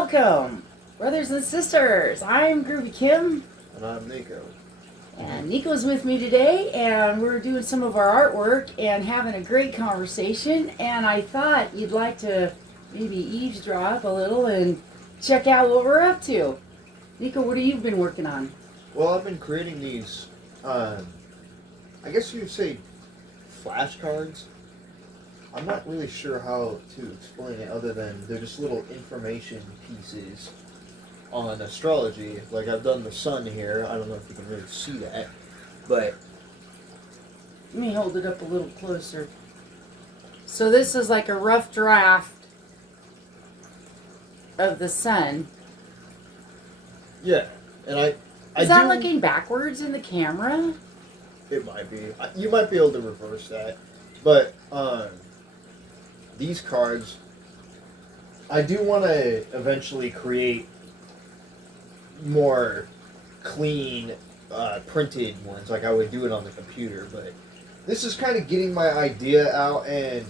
Welcome, brothers and sisters. I'm Groovy Kim. And I'm Nikko. And Nico's with me today, and we're doing some of our artwork and having a great conversation. And I thought you'd like to maybe eavesdrop a little and check out what we're up to. Nico, what have you been working on? Well, I've been creating these, I guess you'd say flashcards. I'm not really sure how to explain it other than they're just little information pieces on astrology. Like I've done the sun here. I don't know if you can really see that, but Let me hold it up a little closer. So this is like a rough draft of the sun. yeah. And I Is that looking backwards in the camera? It might be. You might be able to reverse that, but these cards, I do want to eventually create more clean printed ones, like I would do it on the computer. But this is kind of getting my idea out, and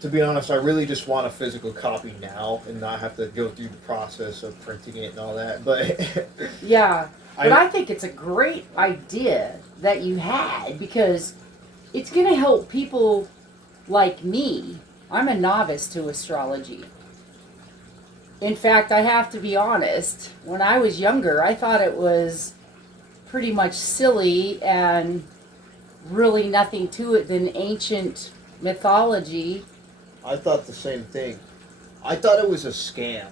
to be honest, I really just want a physical copy now and not have to go through the process of printing it and all that. But yeah, but I think it's a great idea that you had, because it's going to help people like me. I'm a novice to astrology. In fact, I have to be honest, when I was younger, I thought it was pretty much silly and really nothing to it than ancient mythology. I thought the same thing. I thought it was a scam.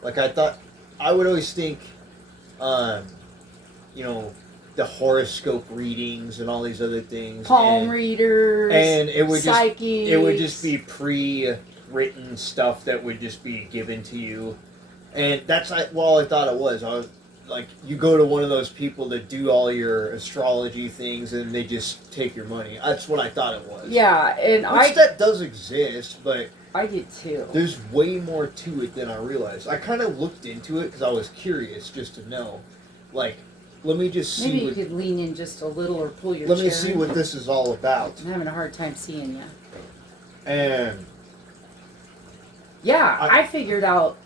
Like I would always think, the horoscope readings and all these other things. Palm readers, and it would psychics. It would just be pre-written stuff that would just be given to you, and that's all I thought it was. I was like, you go to one of those people that do all your astrology things, and they just take your money. That's what I thought it was. Yeah, and that does exist, but I did too. there's way more to it than I realized. I kind of looked into it because I was curious just to know, like. Let me just see. Maybe you could lean in just a little or pull your chair. Let me see what this is all about. I'm having a hard time seeing you. And yeah, I figured out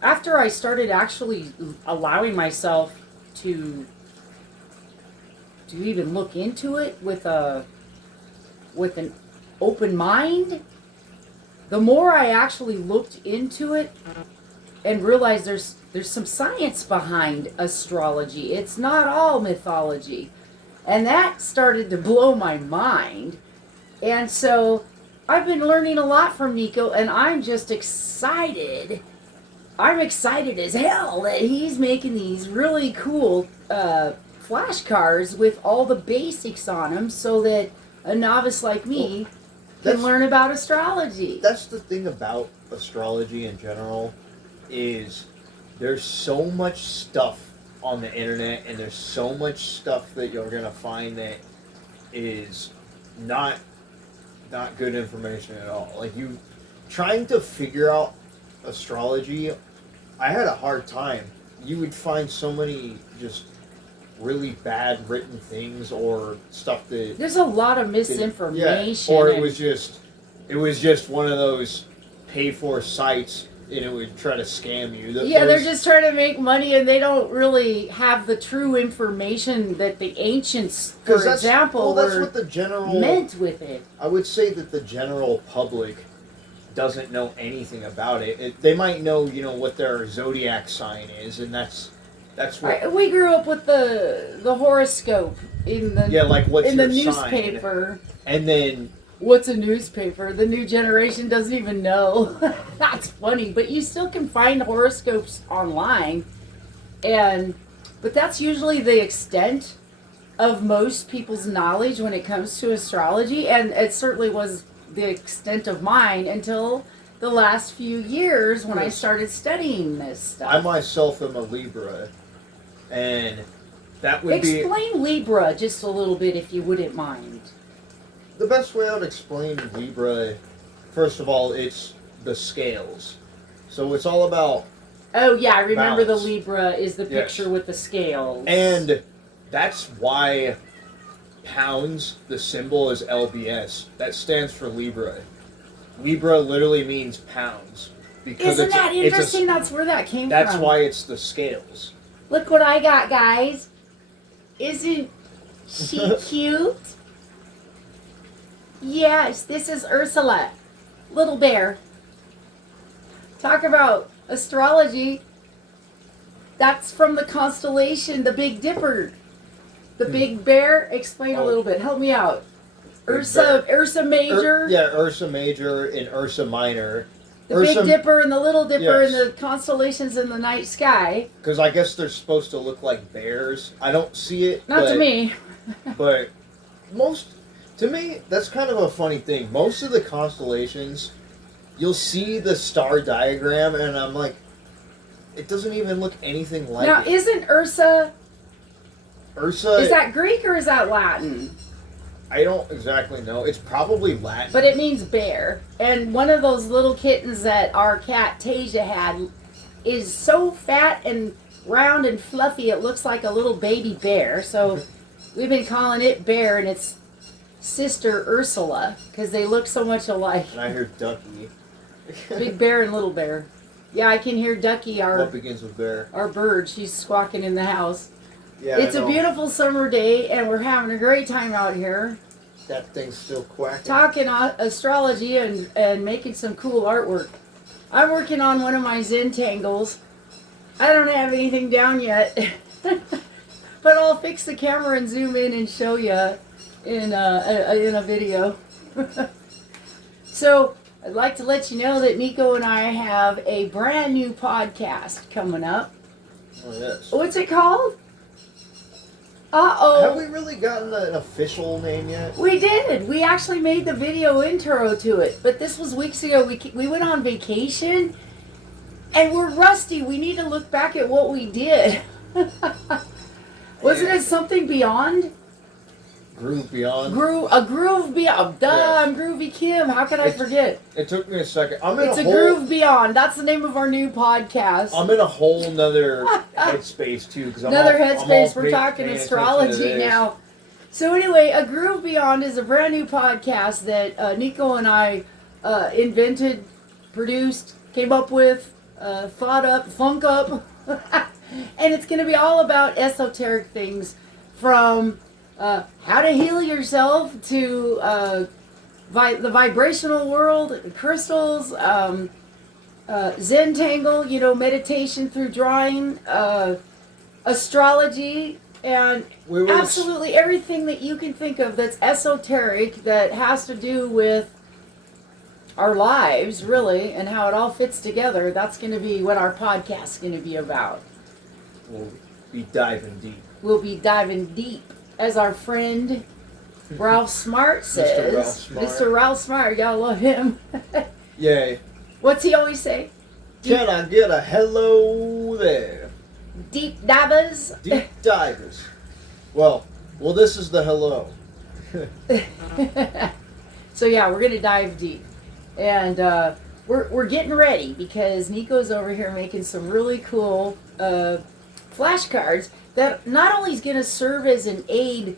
after I started actually allowing myself to even look into it with an open mind. The more I actually looked into it and realized there's some science behind astrology. It's not all mythology. And that started to blow my mind. And so I've been learning a lot from Nikko, and I'm just excited. I'm excited as hell that he's making these really cool flashcards with all the basics on them so that a novice like me can learn about astrology. That's the thing about astrology in general, is there's so much stuff on the internet, and there's so much stuff that you're going to find that is not good information at all. Like, you trying to figure out astrology, I had a hard time. You would find so many just really bad written things or stuff that... There's a lot of misinformation. Yeah, or it was just one of those pay-for sites, and it would try to scam you. They're just trying to make money, and they don't really have the true information that the ancients, for example, that's what the general meant with it. I would say that the general public doesn't know anything about it. They might know, what their zodiac sign is, and that's what... We grew up with the horoscope in the what's in your the newspaper, sign? And then... What's a newspaper? The new generation doesn't even know. That's funny, but you still can find horoscopes online, but that's usually the extent of most people's knowledge when it comes to astrology, and it certainly was the extent of mine until the last few years when I started studying this stuff. I myself am a Libra, and that would Explain Libra just a little bit if you wouldn't mind. The best way I would explain Libra, first of all, it's the scales. So it's all about... Oh, yeah, I remember balance. the Libra is the picture with the scales. And that's why pounds, the symbol is LBS. That stands for Libra. Libra literally means pounds. because Isn't that interesting? That's where that came from. That's why it's the scales. Look what I got, guys. Isn't she cute? Yes, this is Ursula, little bear. Talk about astrology. That's from the constellation, the Big Dipper. The Big Bear. Explain a little bit. Help me out. Ursa Major. Ursa Major and Ursa Minor. The Big Dipper and the Little Dipper yes. and the constellations in the night sky. Because I guess they're supposed to look like bears. I don't see it. Not to me. But to me, that's kind of a funny thing. Most of the constellations, you'll see the star diagram, and I'm like, it doesn't even look anything like now, it. isn't Ursa... Ursa... Is that Greek or is that Latin? I don't exactly know. It's probably Latin. But it means bear. And one of those little kittens that our cat Tasia had is so fat and round and fluffy, it looks like a little baby bear. So we've been calling it Bear, and its sister Ursula, because they look so much alike. And I hear Ducky. Big Bear and Little Bear. Yeah, I can hear Ducky, What begins with bear? our bird. She's squawking in the house. Yeah, It's a beautiful summer day, and we're having a great time out here. That thing's still quacking. Talking astrology and making some cool artwork. I'm working on one of my Zentangles. I don't have anything down yet. But I'll fix the camera and zoom in and show you in a video. So, I'd like to let you know that Nikko and I have a brand new podcast coming up. Oh, yes. What's it called? Uh-oh. Have we really gotten an official name yet? We did. We actually made the video intro to it. But this was weeks ago. We went on vacation. And we're rusty. We need to look back at what we did. Wasn't it something beyond? Groove Beyond? Groove Beyond. Duh, Yes. I'm Groovy Kim. How could I forget? It took me a second. It's a Groove Beyond. That's the name of our new podcast. I'm in a whole nother headspace too. Another headspace. We're talking astrology now. So anyway, A Groove Beyond is a brand new podcast that Nikko and I invented, produced, came up with, thought up, funk up. And it's going to be all about esoteric things, from how to heal yourself to the vibrational world, crystals, Zentangle, meditation through drawing, astrology, and absolutely everything that you can think of that's esoteric, that has to do with our lives, really, and how it all fits together. That's going to be what our podcast is going to be about. We'll be diving deep. We'll be diving deep, as our friend Ralph Smart says. Mr. Ralph Smart, you gotta love him. Yay. What's he always say? Can I get a hello there? Deep divers. Deep divers. Well, this is the hello. So yeah, we're gonna dive deep, and we're getting ready because Nikko's over here making some really cool flashcards that not only is gonna serve as an aid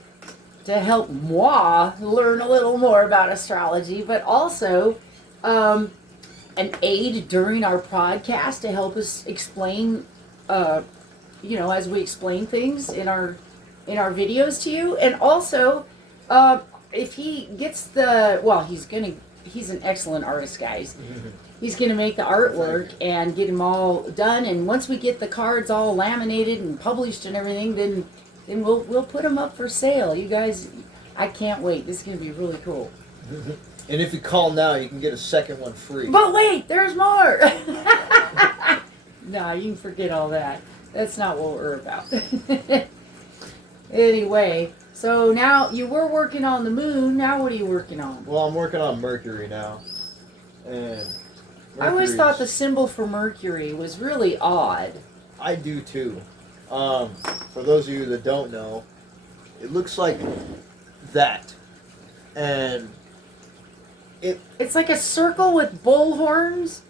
to help moi learn a little more about astrology, but also an aid during our podcast to help us explain, as we explain things in our videos to you. And also, if he gets he's an excellent artist, guys. He's going to make the artwork and get them all done. And once we get the cards all laminated and published and everything, then we'll put them up for sale. You guys, I can't wait. This is going to be really cool. And if you call now, you can get a second one free. But wait, there's more. No, you can forget all that. That's not what we're about. Anyway, so now you were working on the moon. Now what are you working on? Well, I'm working on Mercury now. And I always thought the symbol for Mercury was really odd. I do too. For those of you that don't know, it looks like that. And it's like a circle with bull horns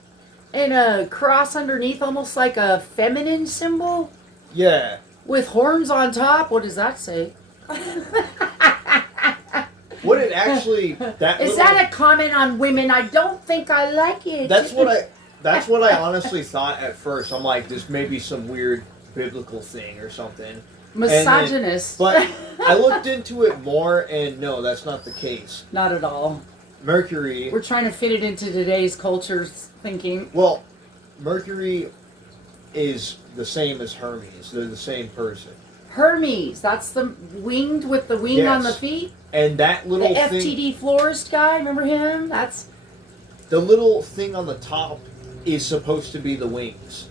and a cross underneath, almost like a feminine symbol. Yeah. With horns on top. What does that say? What it actually is that a comment on women? I don't think I like it. That's That's what I honestly thought at first. I'm like, this may be some weird biblical thing or something. Misogynist. But I looked into it more, and no, that's not the case. Not at all. Mercury. We're trying to fit it into today's culture's thinking. Well, Mercury is the same as Hermes. They're the same person. Hermes, that's the winged with the wing on the feet. And that little the thing, FTD florist guy, remember him? That's the little thing on the top is supposed to be the wings.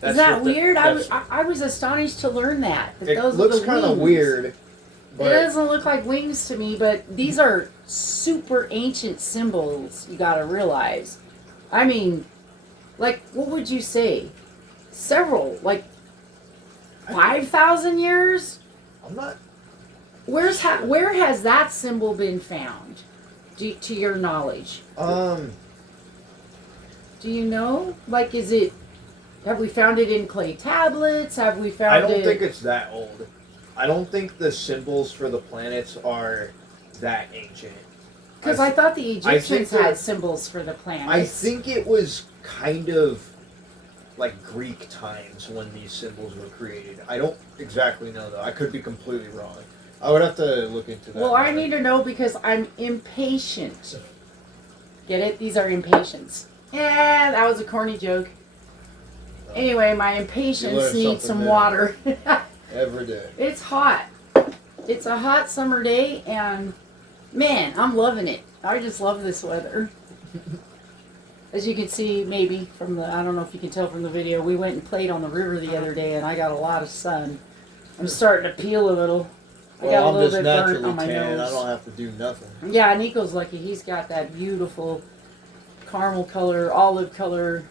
Is that weird? I was astonished to learn that. It looks kind of weird. But it doesn't look like wings to me, but these are super ancient symbols, you gotta realize. I mean, like, what would you say? Several, like 5,000 years? I'm not. Where has that symbol been found, to your knowledge? Do you know? Like, have we found it in clay tablets? Have we found it? I don't think it's that old. I don't think the symbols for the planets are that ancient. Because I thought the Egyptians had symbols for the planets. I think it was kind of like Greek times when these symbols were created. I don't exactly know, though. I could be completely wrong. I would have to look into that. Well, I need to know because I'm impatient. Get it? These are impatience. Yeah, that was a corny joke. Anyway, my impatience needs some water. Every day. It's hot. It's a hot summer day, and man, I'm loving it. I just love this weather. As you can see, maybe from I don't know if you can tell from the video, we went and played on the river the other day, and I got a lot of sun. I'm starting to peel a little. I got a little bit burnt on my nose. I don't have to do nothing. Yeah, Nico's lucky. He's got that beautiful caramel color, olive color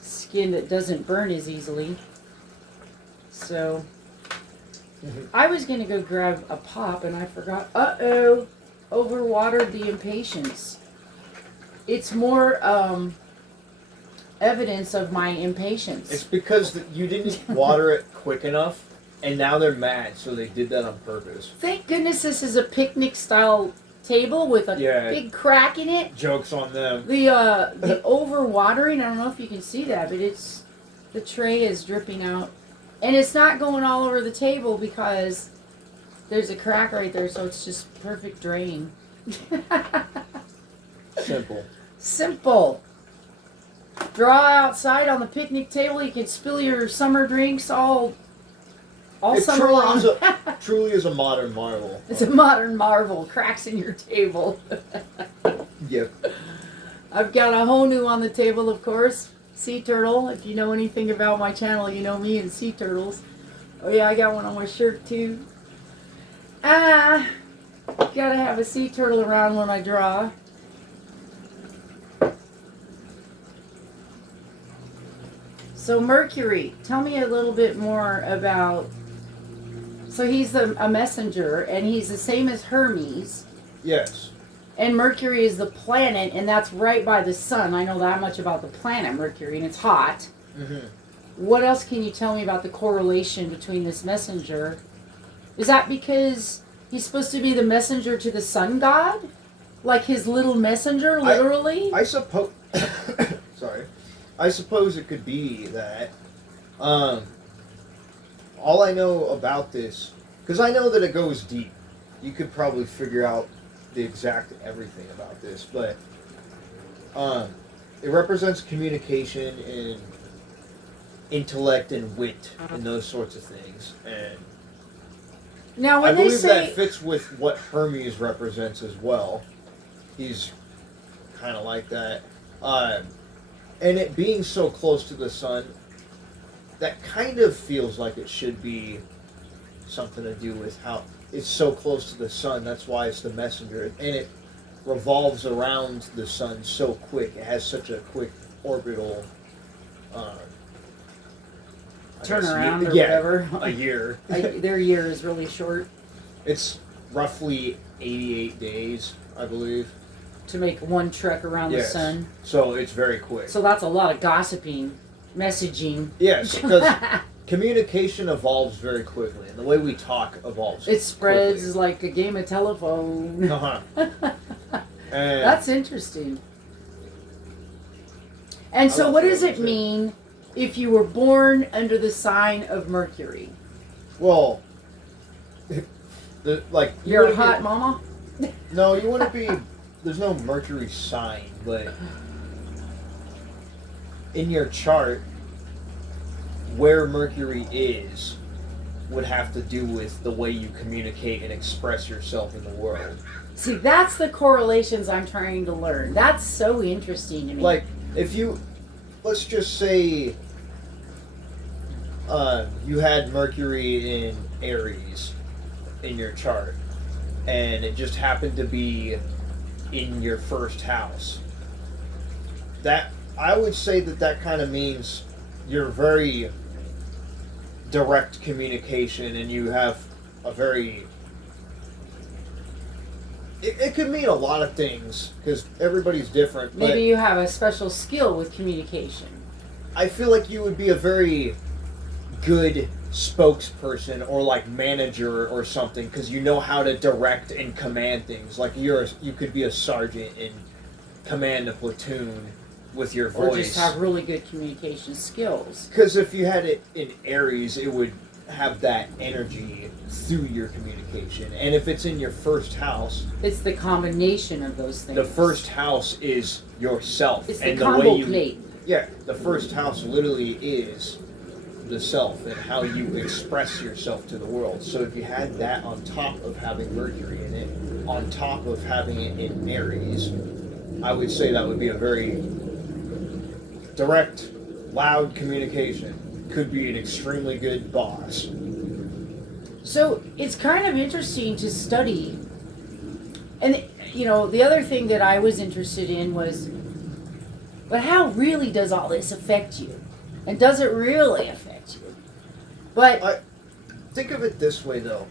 skin that doesn't burn as easily. So I was going to go grab a pop and I forgot. Uh-oh. Overwatered the impatience. It's more evidence of my impatience. It's because you didn't water it quick enough, and now they're mad, so they did that on purpose. Thank goodness this is a picnic-style table with a big crack in it. Joke's on them. The overwatering, I don't know if you can see that, but the tray is dripping out. And it's not going all over the table because there's a crack right there, so it's just perfect drain. Simple. Simple. Draw outside on the picnic table. You can spill your summer drinks all summer long. Truly is a modern marvel. It's a modern marvel. Cracks in your table. Yep. I've got a honu on the table, of course. Sea turtle. If you know anything about my channel, you know me and sea turtles. Oh yeah, I got one on my shirt too. Gotta have a sea turtle around when I draw. So Mercury, tell me a little bit more about. So he's a messenger, and he's the same as Hermes. Yes. And Mercury is the planet, and that's right by the sun. I know that much about the planet Mercury, and it's hot. Mm-hmm. What else can you tell me about the correlation between this messenger? Is that because he's supposed to be the messenger to the sun god? Like his little messenger, literally? I suppose... Sorry. I suppose it could be that. All I know about this... Because I know that it goes deep. You could probably figure out the exact everything about this, but it represents communication and intellect and wit and those sorts of things. And now, when I believe they say that fits with what Hermes represents as well. He's kind of like that. And it being so close to the sun, that kind of feels like it should be something to do with how it's so close to the sun. That's why it's the messenger. And it revolves around the sun so quick. It has such a quick orbital turnaround or whatever. A year. Their year is really short. It's roughly 88 days, I believe. To make one trek around the sun. So it's very quick. So that's a lot of gossiping, messaging. Yes, because communication evolves very quickly, and the way we talk evolves. It spreads like a game of telephone. Uh-huh. That's interesting. And I so don't what see does what it you're saying. mean if you were born under the sign of Mercury? Well, like you You're a wouldn't hot be- mama? No, you wouldn't be. There's no Mercury sign, but in your chart, where Mercury is would have to do with the way you communicate and express yourself in the world. See, that's the correlations I'm trying to learn. That's so interesting to me. Like, if you, let's just say, you had Mercury in Aries in your chart, and it just happened to be in your first house. That, I would say that kind of means you're very direct communication, and you have a very. It could mean a lot of things because everybody's different. But maybe you have a special skill with communication. I feel like you would be a very good spokesperson or like manager or something because you know how to direct and command things. Like you could be a sergeant and command a platoon with your voice. Or just have really good communication skills. Because if you had it in Aries, it would have that energy through your communication. And if it's in your first house, It's the combination of those things. the first house is yourself. It's and the the way combo you, plate. Yeah, the first house literally is the self and how you express yourself to the world. So if you had that on top of having Mercury in it, on top of having it in Aries, I would say that would be a very direct, loud communication. Could be an extremely good boss. So it's kind of interesting to study. And, you know, the other thing that I was interested in was, but how really does all this affect you? And does it really affect you? But Think of it this way, though.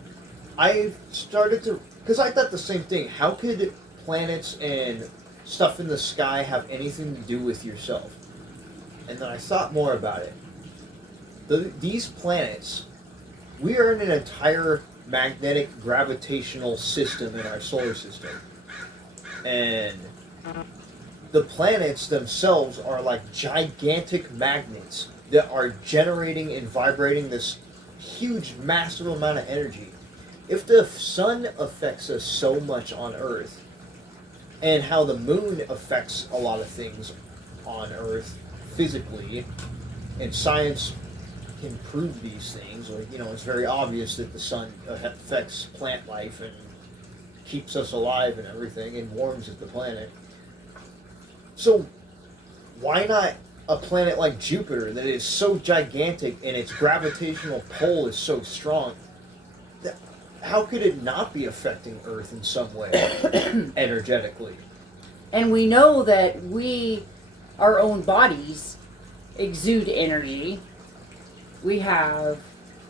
I started to, because I thought the same thing. How could planets and stuff in the sky have anything to do with yourself? And then I thought more about it. These planets, we are in an entire magnetic gravitational system in our solar system. And the planets themselves are like gigantic magnets that are generating and vibrating this huge, massive amount of energy. If the sun affects us so much on Earth, and how the moon affects a lot of things on Earth physically, and science can prove these things, like, you know, it's very obvious that the sun affects plant life and keeps us alive and everything and warms the planet. So why not a planet like Jupiter that is so gigantic and its gravitational pull is so strong? How could it not be affecting Earth in some way energetically? and we know that our own bodies exude energy. We have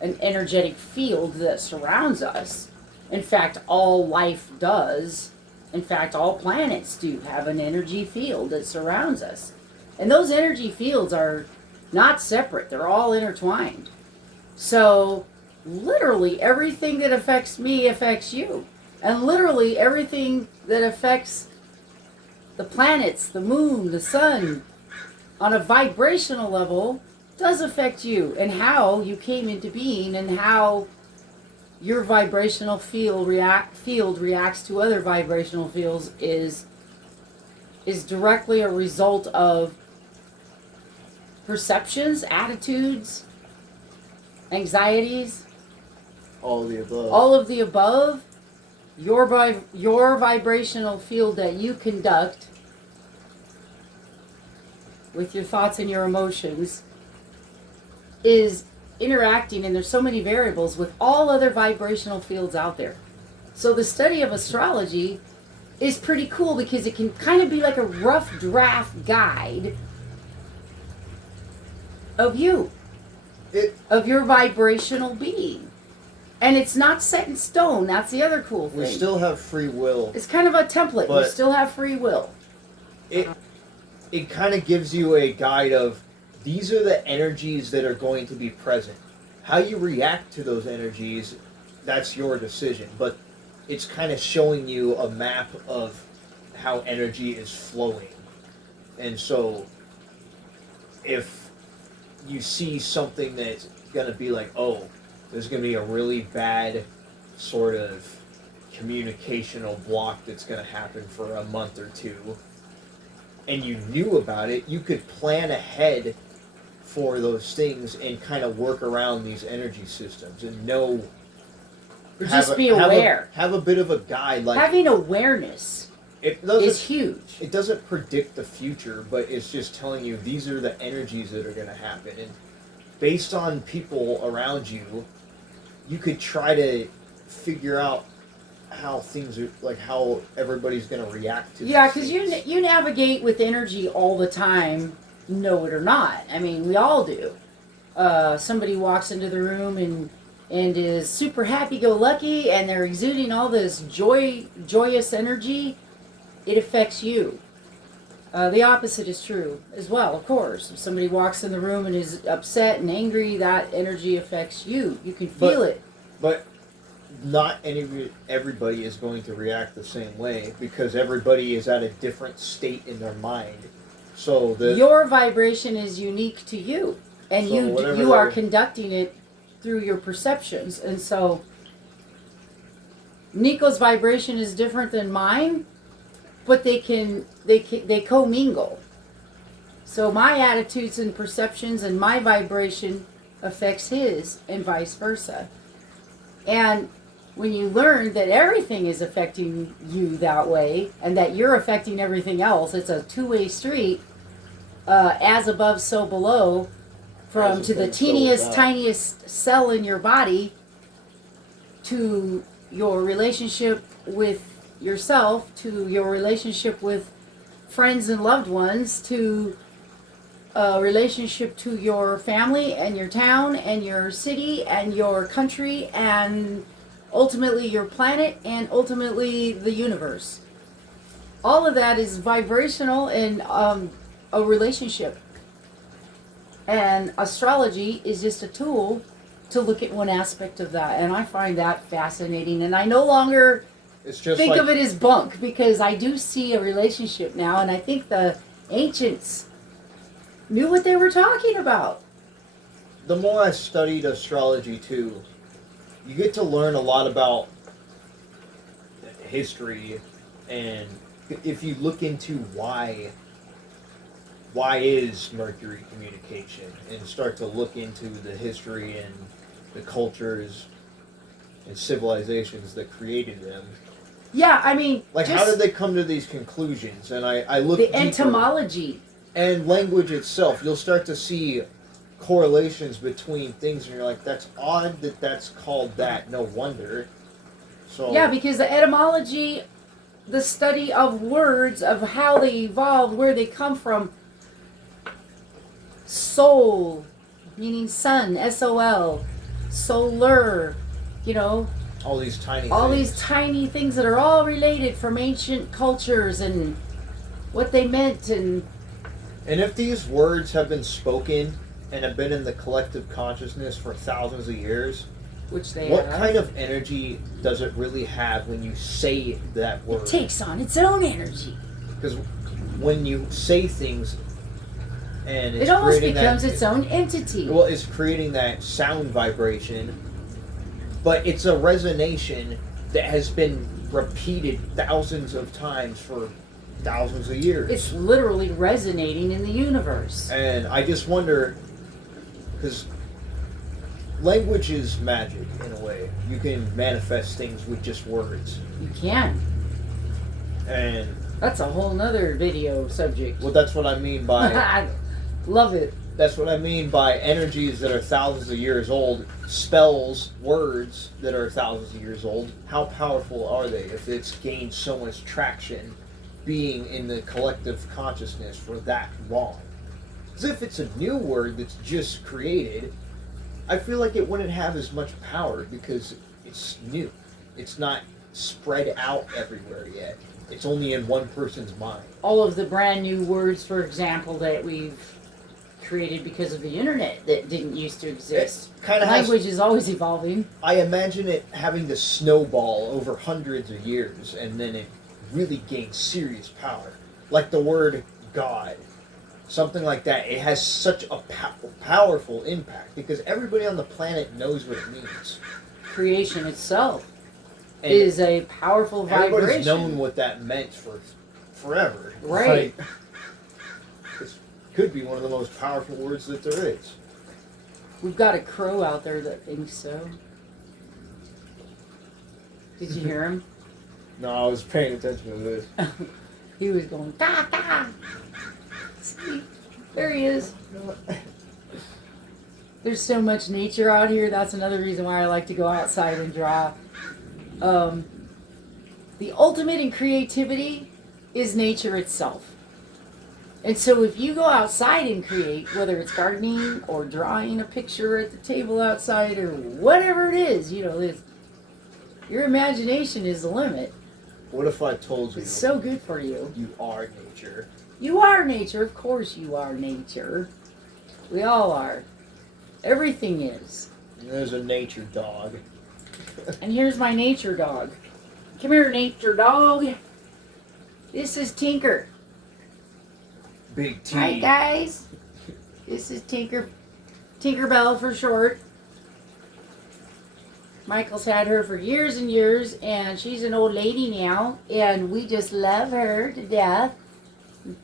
an energetic field that surrounds us. In fact, all life does. In fact, all planets do have an energy field that surrounds us. And those energy fields are not separate. They're all intertwined. So, literally, everything that affects me affects you. And literally, everything that affects the planets, the moon, the sun, on a vibrational level, does affect you, and how you came into being, and how your vibrational field reacts to other vibrational fields is directly a result of perceptions, attitudes, anxieties, All of the above. all of the above. Your vibrational field that you conduct with your thoughts and your emotions is interacting, and there's so many variables with all other vibrational fields out there. So the study of astrology is pretty cool because it can kind of be like a rough draft guide of you, of your vibrational being. And it's not set in stone. That's the other cool thing. We still have free will. It's kind of a template. We But- still have free will. It kind of gives you a guide of these are the energies that are going to be present. How you react to those energies, that's your decision. But it's kind of showing you a map of how energy is flowing. And so if you see something that's gonna be like, oh, there's gonna be a really bad sort of communicational block that's gonna happen for a month or two, and you knew about it, you could plan ahead for those things and kind of work around these energy systems and know. Or just be aware. Have a bit of a guide. Like having awareness is huge. It doesn't predict the future, but it's just telling you these are the energies that are going to happen. And based on people around you, you could try to figure out how things are, like how everybody's going to react to. Yeah, because you navigate with energy all the time, know it or not. I mean, we all do. Somebody walks into the room and is super happy-go-lucky, and they're exuding all this joyous energy. It affects you. The opposite is true as well, of course. If somebody walks in the room and is upset and angry, that energy affects you. You can feel it. But not everybody is going to react the same way, because everybody is at a different state in their mind. So your vibration is unique to you, and you are conducting it through your perceptions. And so Nikko's vibration is different than mine, but they commingle. So my attitudes and perceptions and my vibration affects his, and vice versa. And when you learn that everything is affecting you that way, and that you're affecting everything else, it's a two-way street. As above, so below. From to the teeniest, tiniest cell in your body, to your relationship with yourself, to your relationship with friends and loved ones, to a relationship to your family and your town and your city and your country and ultimately your planet and ultimately the universe. All of that is vibrational in a relationship. And astrology is just a tool to look at one aspect of that. And I find that fascinating. And I no longer think of it as bunk, because I do see a relationship now. And I think the ancients knew what they were talking about. The more I studied astrology too, you get to learn a lot about history. And if you look into why is Mercury communication, and start to look into the history and the cultures and civilizations that created them. Yeah, I mean, like, how did they come to these conclusions? And I look the etymology and language itself. You'll start to see correlations between things, and you're like, that's odd that that's called that. No wonder. So yeah, because the etymology, the study of words, of how they evolved, where they come from. Sol, meaning sun, S-O-L, solar, all these tiny things that are all related from ancient cultures and what they meant. And if these words have been spoken and have been in the collective consciousness for thousands of years, which they what have, kind of energy does it really have when you say that word? It takes on its own energy. Because when you say things, and it almost becomes its own entity. Well, it's creating that sound vibration, but it's a resonation that has been repeated thousands of times for thousands of years. It's literally resonating in the universe. And I just wonder, because language is magic in a way. You can manifest things with just words. You can. And that's a whole nother video subject. Well, that's what I mean by... I love it. That's what I mean by energies that are thousands of years old, spells, words that are thousands of years old. How powerful are they if it's gained so much traction being in the collective consciousness for that long? As if it's a new word that's just created, I feel like it wouldn't have as much power because it's new. It's not spread out everywhere yet. It's only in one person's mind. All of the brand new words, for example, that we've created because of the internet that didn't used to exist. Language is always evolving. I imagine it having to snowball over hundreds of years, and then it really gains serious power. Like the word God. something like that, it has such a powerful impact because everybody on the planet knows what it means. Creation itself And is a powerful vibration. everybody's known what that meant for forever. Right. Like, this could be one of the most powerful words that there is. We've got a crow out there that thinks so. Did you hear him? No, I was paying attention to this. He was going, "Ka ka." See, there he is. There's so much nature out here. That's another reason why I like to go outside and draw. The ultimate in creativity is nature itself. And so if you go outside and create, whether it's gardening or drawing a picture at the table outside or whatever it is, you know, your imagination is the limit. What if I told you It's so good for you. you are nature? You are nature. Of course you are nature. We all are. Everything is. And there's a nature dog. And here's my nature dog. Come here, nature dog. This is Tinker. Big T. Hi, guys. This is Tinkerbell for short. Michael's had her for years and years, and she's an old lady now, and we just love her to death.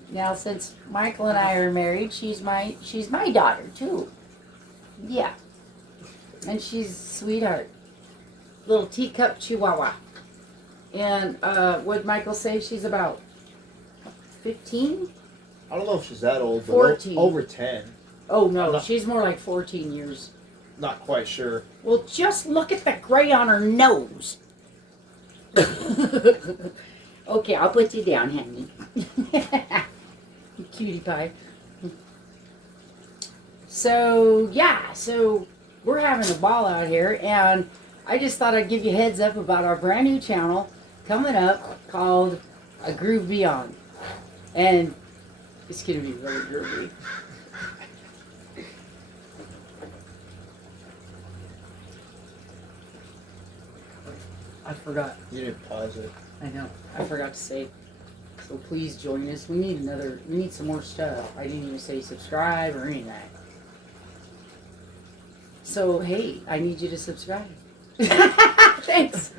Now, since Michael and I are married, she's my daughter too. Yeah, and she's a sweetheart, little teacup chihuahua. And what'd Michael say? She's about 15? I don't know if she's that old, but 14. over 10. Oh no, she's more like 14 years. Not quite sure. Well, just look at the gray on her nose. Okay, I'll put you down, honey. Cutie pie. So, yeah, so we're having a ball out here, and I just thought I'd give you a heads up about our brand new channel coming up called Groovy Beyond. And it's going to be really groovy. I forgot. You didn't pause it. I know. I forgot to say. So please join us. We need some more stuff. I didn't even say subscribe or any of that. So hey, I need you to subscribe. Thanks.